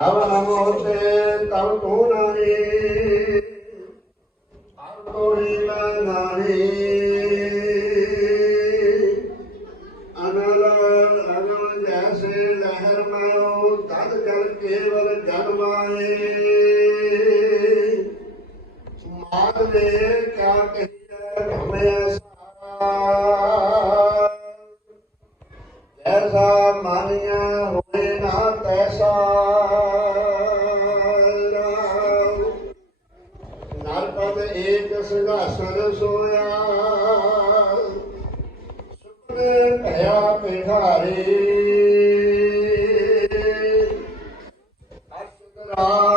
तव नमोते तव तू नाही आरतोरीला अनल अनल जैसे लहर मारो तद जल केवल जल माए मात दे, क्या कहिए हमें सारा एक सिंहासन सोया। सुखने भया पिठारी। अशुद्राम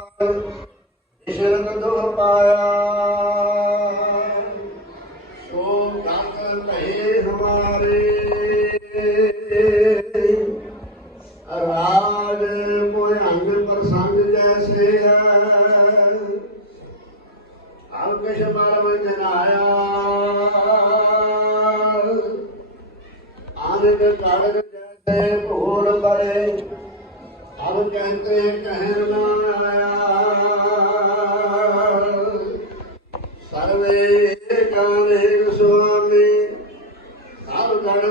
दुख पाया। ਆਨੰਦ ਕਾਰਜ ਜੈਸੇ ਭੋਰ ਪਰੇ ਅਬ ਕਹਿੰਦੇ ਕਹਿਣ ਨਾ ਆਇਆ ਸਰਵੇ ਕਾਰੇ ਸੁਆਮੀ ਸਭ ਗਣ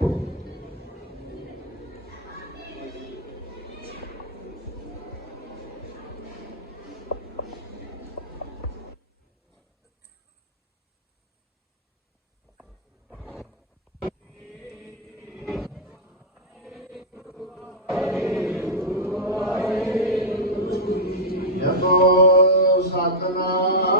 Ya Santo Satanás.